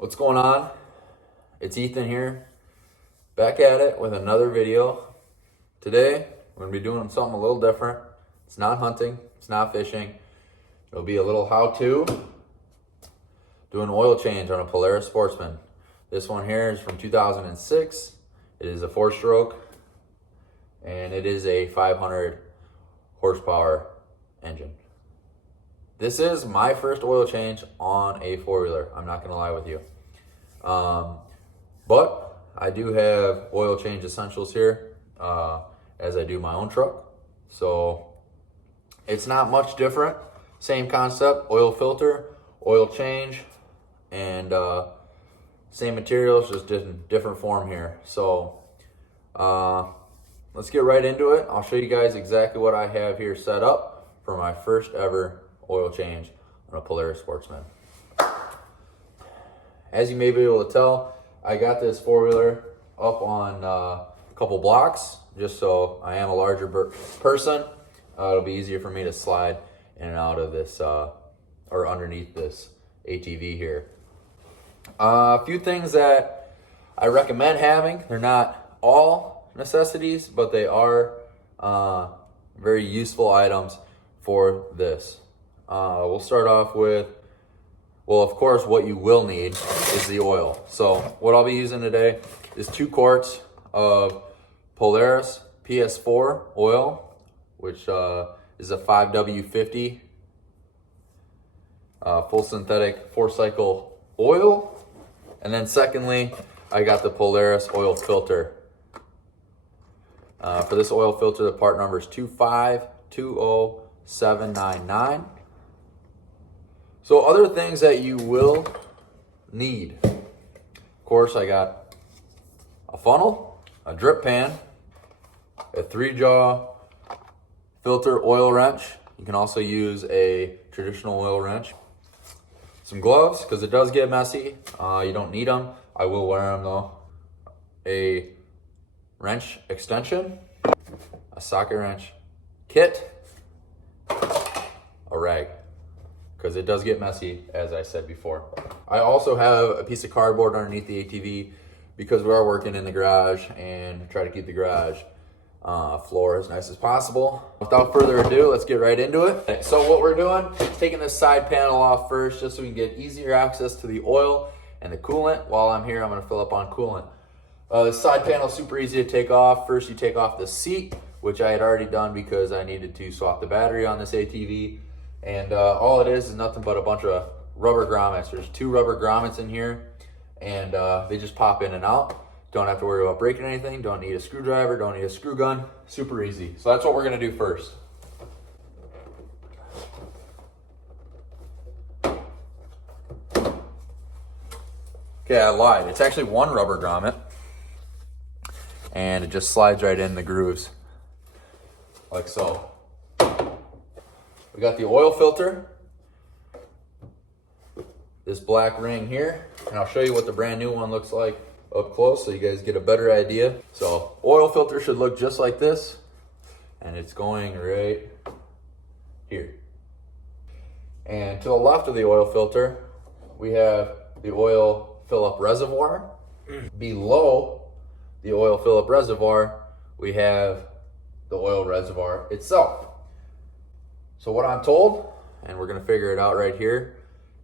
What's going on? It's Ethan here, back at it with another video. Today, we're going to be doing something a little different. It's not hunting, it's not fishing. It'll be a little how-to. Do an oil change on a Polaris Sportsman. This one here is from 2006. It is a 4-stroke, and it is a 500 horsepower engine. This is my first oil change on a four-wheeler. I'm not gonna lie with you. But I do have oil change essentials here as I do my own truck. So it's not much different. Same concept, oil filter, oil change, and same materials, just in different form here. So let's get right into it. I'll show you guys exactly what I have here set up for my first ever oil change on a Polaris Sportsman. As you may be able to tell, I got this four-wheeler up on a couple blocks just so I am a larger person. It'll be easier for me to slide in and out of this or underneath this ATV here. A few things that I recommend having. They're not all necessities, but they are very useful items for this. We'll start off with, well, of course, what you will need is the oil. So what I'll be using today is 2 quarts of Polaris PS4 oil, which is a 5W50 full synthetic 4-cycle oil. And then secondly, I got the Polaris oil filter. For this oil filter, the part number is 2520799. So other things that you will need. Of course, I got a funnel, a drip pan, a 3-jaw filter oil wrench. You can also use a traditional oil wrench. Some gloves, because it does get messy. You don't need them. I will wear them though. A wrench extension, a socket wrench kit, a rag, because it does get messy, as I said before. I also have a piece of cardboard underneath the ATV because we are working in the garage and try to keep the garage floor as nice as possible. Without further ado, let's get right into it. So what we're doing is taking this side panel off first just so we can get easier access to the oil and the coolant. While I'm here, I'm gonna fill up on coolant. This side panel is super easy to take off. First, you take off the seat, which I had already done because I needed to swap the battery on this ATV. And all it is nothing but a bunch of rubber grommets. There's 2 rubber grommets in here, and they just pop in and out. Don't have to worry about breaking anything. Don't need a screwdriver. Don't need a screw gun. Super easy. So that's what we're going to do first. Okay, I lied. It's actually 1 rubber grommet, and it just slides right in the grooves, like so. We got the oil filter, this black ring here, and I'll show you what the brand new one looks like up close so you guys get a better idea. So oil filter should look just like this, and it's going right here. And to the left of the oil filter, we have the oil fill-up reservoir. Below the oil fill-up reservoir, we have the oil reservoir itself. So what I'm told, and we're gonna figure it out right here,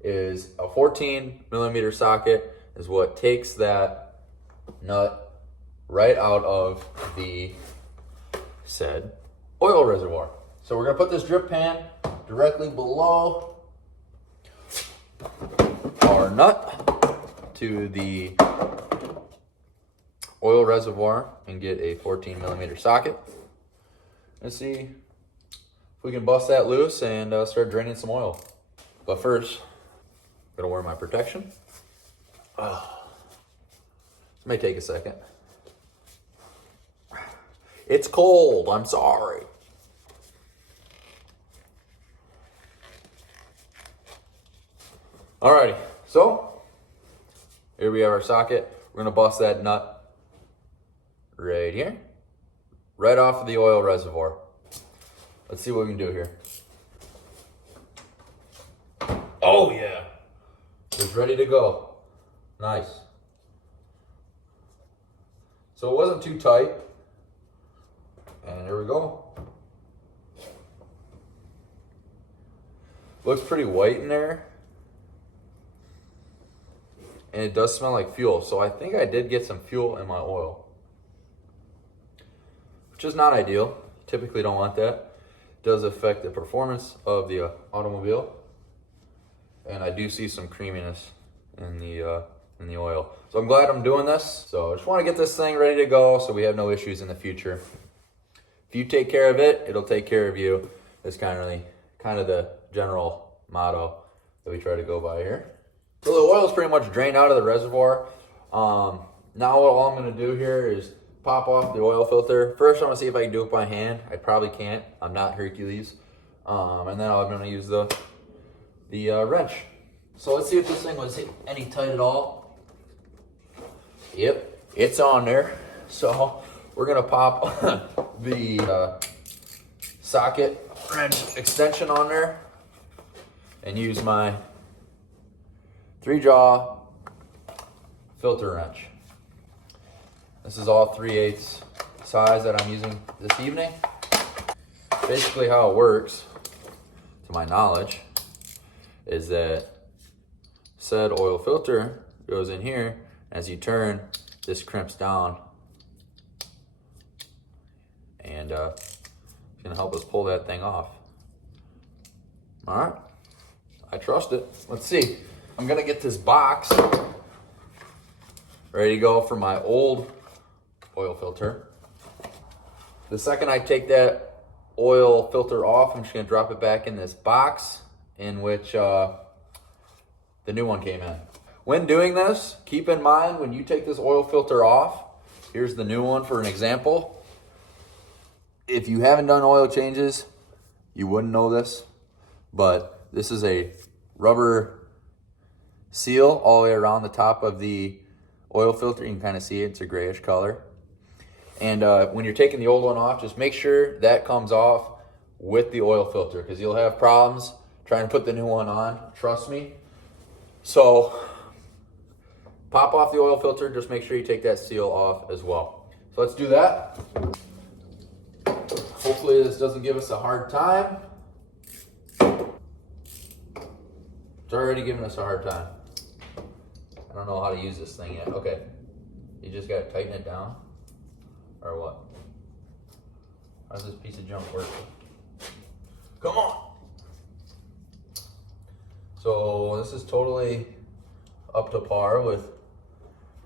is a 14mm socket is what takes that nut right out of the said oil reservoir. So we're gonna put this drip pan directly below our nut to the oil reservoir and get a 14mm socket. Let's see if we can bust that loose and start draining some oil. But first, I'm gonna wear my protection. This may take a second. It's cold, I'm sorry. Alrighty, so here we have our socket. We're gonna bust that nut right here, right off of the oil reservoir. Let's see what we can do here. Oh yeah, it's ready to go. Nice. So it wasn't too tight. And there we go. Looks pretty white in there. And it does smell like fuel. So I think I did get some fuel in my oil, which is not ideal. Typically don't want that. It does affect the performance of the automobile. And I do see some creaminess in the oil. So I'm glad I'm doing this. So I just want to get this thing ready to go so we have no issues in the future. If you take care of it, it'll take care of you. That's kind of the general motto that we try to go by here. So the oil is pretty much drained out of the reservoir. Now what all I'm going to do here is pop off the oil filter. First, I'm going to see if I can do it by hand. I probably can't. I'm not Hercules. And then I'm going to use the wrench. So let's see if this thing was any tight at all. Yep, it's on there. So we're going to pop the socket wrench extension on there and use my 3-jaw filter wrench. This is all 3/8 size that I'm using this evening. Basically how it works, to my knowledge, is that said oil filter goes in here. As you turn, this crimps down, and it's gonna help us pull that thing off. All right, I trust it. Let's see. I'm gonna get this box ready to go for my old oil filter. The second I take that oil filter off, I'm just gonna drop it back in this box in which the new one came in. When doing this, keep in mind when you take this oil filter off, here's the new one for an example. If you haven't done oil changes, you wouldn't know this, but this is a rubber seal all the way around the top of the oil filter. You can kind of see it, it's a grayish color. And when you're taking the old one off, just make sure that comes off with the oil filter, because you'll have problems trying to put the new one on, trust me. So pop off the oil filter, just make sure you take that seal off as well. So let's do that. Hopefully this doesn't give us a hard time. It's already giving us a hard time. I don't know how to use this thing yet. Okay, you just gotta tighten it down, or what? How's this piece of junk work? Come on. So this is totally up to par with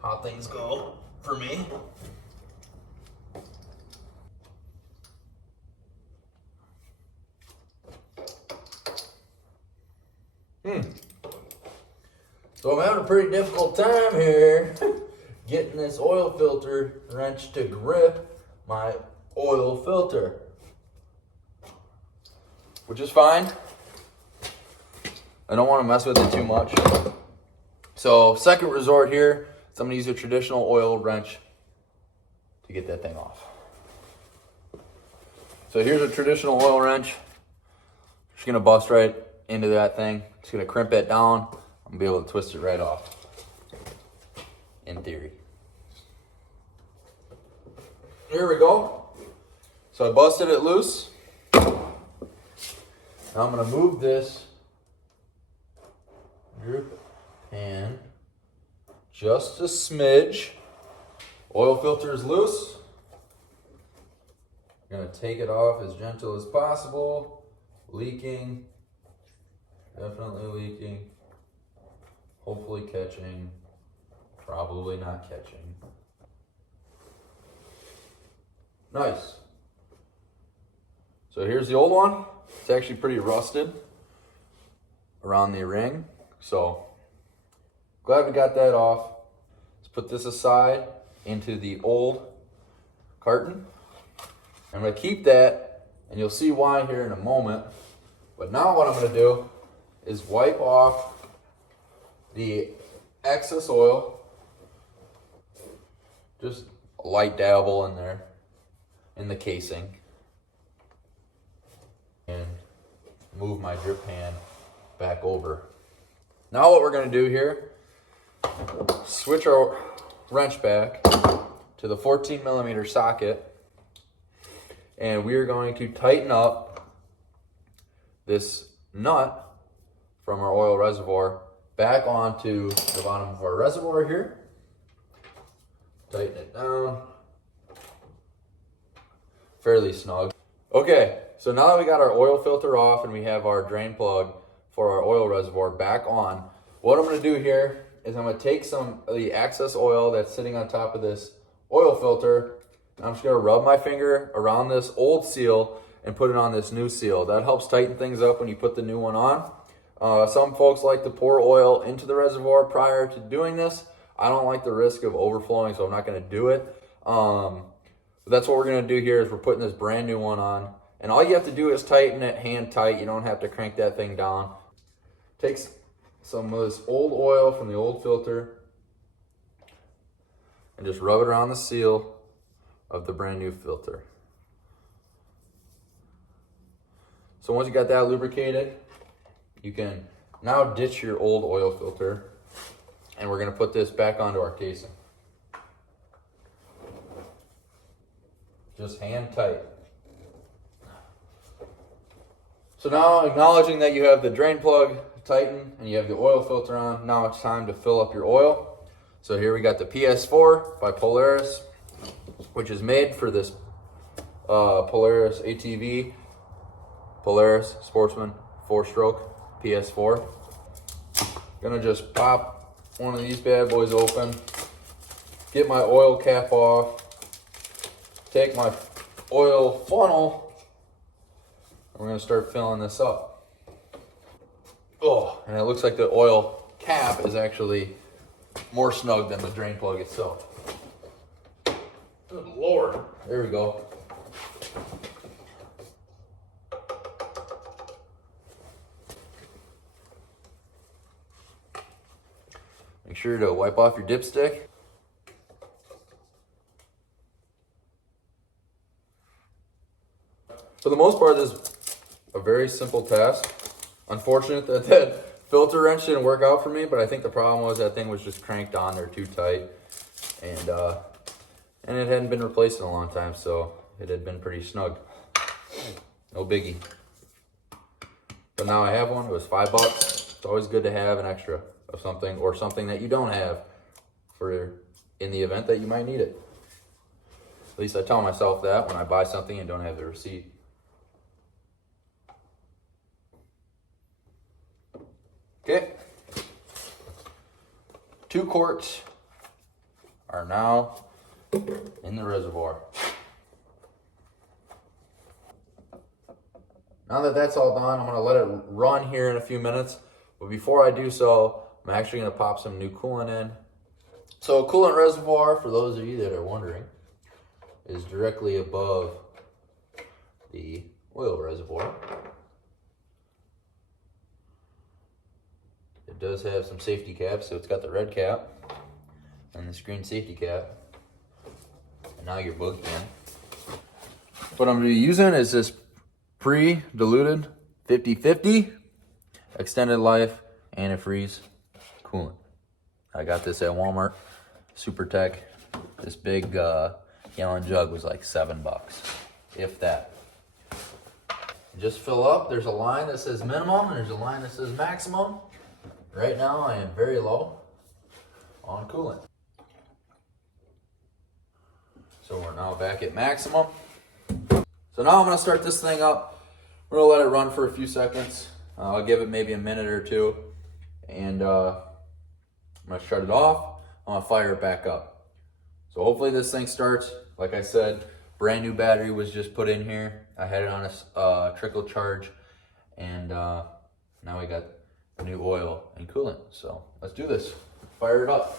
how things go for me. So I'm having a pretty difficult time here getting this oil filter wrench to grip my oil filter, which is fine. I don't want to mess with it too much. So second resort here, so I'm going to use a traditional oil wrench to get that thing off. So here's a traditional oil wrench. Just going to bust right into that thing. Just going to crimp it down. I'm going to be able to twist it right off, in theory. Here we go. So I busted it loose. Now I'm going to move this drip pan just a smidge. Oil filter is loose. I'm going to take it off as gentle as possible. Leaking. Definitely leaking. Hopefully catching. Probably not catching. Nice. So here's the old one. It's actually pretty rusted around the ring. So glad we got that off. Let's put this aside into the old carton. I'm going to keep that, and you'll see why here in a moment. But now what I'm going to do is wipe off the excess oil. Just a light dabble in there, in the casing. And move my drip pan back over. Now what we're going to do here, switch our wrench back to the 14mm socket, and we are going to tighten up this nut from our oil reservoir back onto the bottom of our reservoir here. Tighten it down fairly snug. Okay, so now that we got our oil filter off and we have our drain plug for our oil reservoir back on, what I'm going to do here is I'm going to take some of the excess oil that's sitting on top of this oil filter, and I'm just going to rub my finger around this old seal and put it on this new seal. That helps tighten things up when you put the new one on. Some folks like to pour oil into the reservoir prior to doing this. I don't like the risk of overflowing, so I'm not going to do it. But that's what we're going to do here is we're putting this brand new one on. And all you have to do is tighten it hand tight. You don't have to crank that thing down. Takes some of this old oil from the old filter and just rub it around the seal of the brand new filter. So once you got that lubricated, you can now ditch your old oil filter, and we're going to put this back onto our casing. Just hand tight. So now, acknowledging that you have the drain plug tightened and you have the oil filter on, now it's time to fill up your oil. So here we got the PS4 by Polaris, which is made for this Polaris ATV, Polaris Sportsman 4-stroke PS4. Gonna just pop one of these bad boys open, get my oil cap off, take my oil funnel, and we're gonna start filling this up. Oh, and it looks like the oil cap is actually more snug than the drain plug itself. Good Lord. There we go. Make sure to wipe off your dipstick. For the most part, this is a very simple task. Unfortunate that that filter wrench didn't work out for me, but I think the problem was that thing was just cranked on there too tight, and it hadn't been replaced in a long time, so it had been pretty snug. No biggie. But now I have one. It was $5. It's always good to have an extra of something, or something that you don't have for in the event that you might need it. At least I tell myself that when I buy something and don't have the receipt. Okay. 2 quarts are now in the reservoir. Now that that's all done, I'm going to let it run here in a few minutes. But before I do so, I'm actually going to pop some new coolant in. So coolant reservoir, for those of you that are wondering, is directly above the oil reservoir. It does have some safety caps, so it's got the red cap and this green safety cap. And now your bug can. What I'm going to be using is this pre-diluted 50/50 extended life antifreeze coolant. I got this at Walmart, Super Tech. This big gallon jug was like $7, if that. Just fill up. There's a line that says minimum and there's a line that says maximum. Right now I am very low on coolant. So we're now back at maximum. So now I'm going to start this thing up. We're going to let it run for a few seconds. I'll give it maybe a minute or two. And I'm going to shut it off. I'm going to fire it back up. So hopefully this thing starts. Like I said, brand new battery was just put in here. I had it on a trickle charge. And now we got new oil and coolant. So let's do this. Fire it up.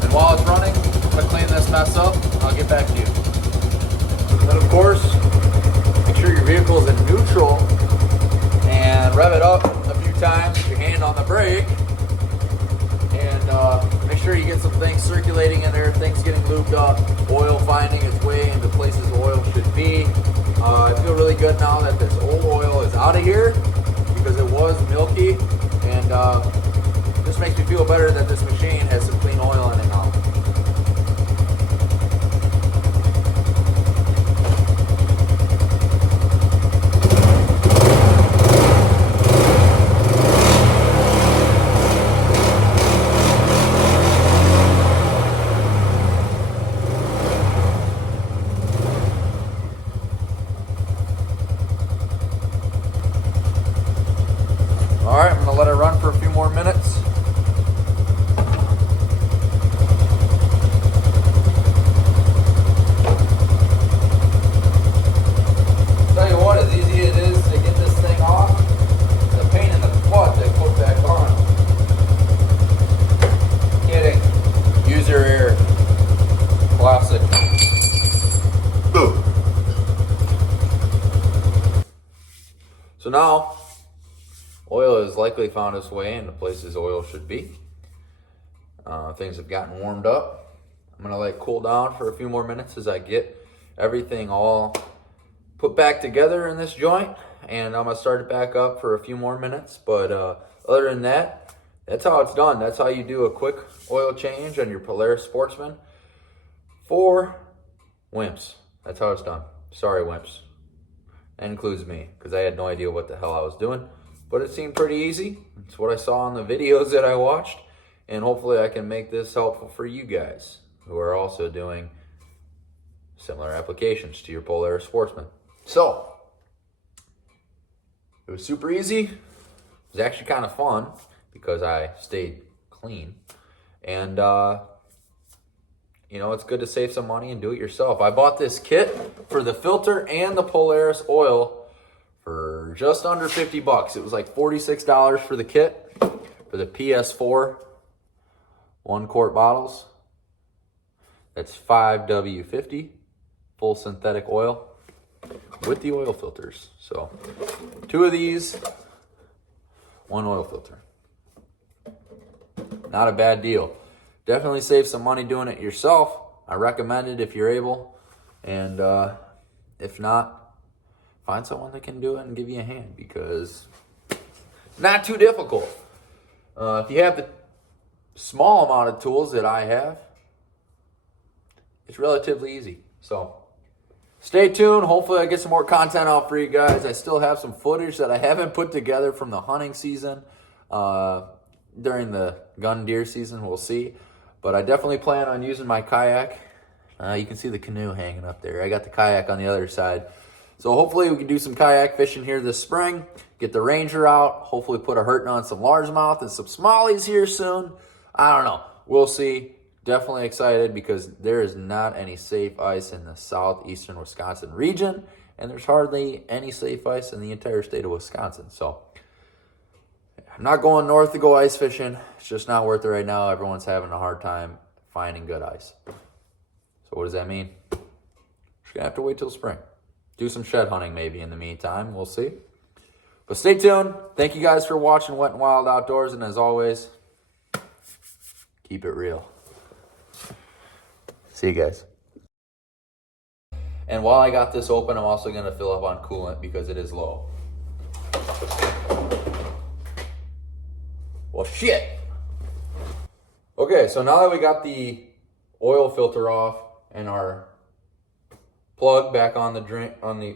And while it's running, I'm going to clean this mess up. I'll get back to you. And of course, make sure your vehicle is in neutral and rev it up a few times with your hand on the brake. And make sure you get some things circulating in there, things getting lubed up, oil finding its way into places oil should be. I feel really good now that this old oil out of here because it was milky, and just makes me feel better that this machine has some clean oil in it now. All right, I'm gonna let it run for a few more minutes. Tell you what, as easy as it is to get this thing off, the pain in the butt to put back on. Kidding. Use your ear. Classic. Boom. So now, oil has likely found its way into places oil should be. Things have gotten warmed up. I'm gonna let it cool down for a few more minutes as I get everything all put back together in this joint, and I'm gonna start it back up for a few more minutes. But other than that, that's how it's done. That's how you do a quick oil change on your Polaris Sportsman for wimps. That's how it's done. Sorry, wimps. That includes me, because I had no idea what the hell I was doing. But it seemed pretty easy. It's what I saw in the videos that I watched. And hopefully I can make this helpful for you guys who are also doing similar applications to your Polaris Sportsman. So, it was super easy. It was actually kind of fun because I stayed clean. And, you know, it's good to save some money and do it yourself. I bought this kit for the filter and the Polaris oil for just under 50 bucks. It was like $46 for the kit for the PS4 1-quart bottles. That's 5W50 full synthetic oil with the oil filters. So 2 of these, 1 oil filter. Not a bad deal. Definitely save some money doing it yourself. I recommend it if you're able. And if not, find someone that can do it and give you a hand, because it's not too difficult. If you have the small amount of tools that I have, it's relatively easy. So stay tuned. Hopefully I get some more content out for you guys. I still have some footage that I haven't put together from the hunting season. During the gun deer season, we'll see. But I definitely plan on using my kayak. You can see the canoe hanging up there. I got the kayak on the other side. So hopefully we can do some kayak fishing here this spring. Get the Ranger out. Hopefully put a hurting on some largemouth and some smallies here soon. I don't know. We'll see. Definitely excited because there is not any safe ice in the southeastern Wisconsin region. And there's hardly any safe ice in the entire state of Wisconsin. So I'm not going north to go ice fishing. It's just not worth it right now. Everyone's having a hard time finding good ice. So what does that mean? Just gonna have to wait till spring. Do some shed hunting maybe in the meantime. We'll see. But stay tuned. Thank you guys for watching Wet and Wild Outdoors. And as always, keep it real. See you guys. And while I got this open, I'm also going to fill up on coolant because it is low. Well, shit. Okay, so now that we got the oil filter off and our plug back on the drink, on the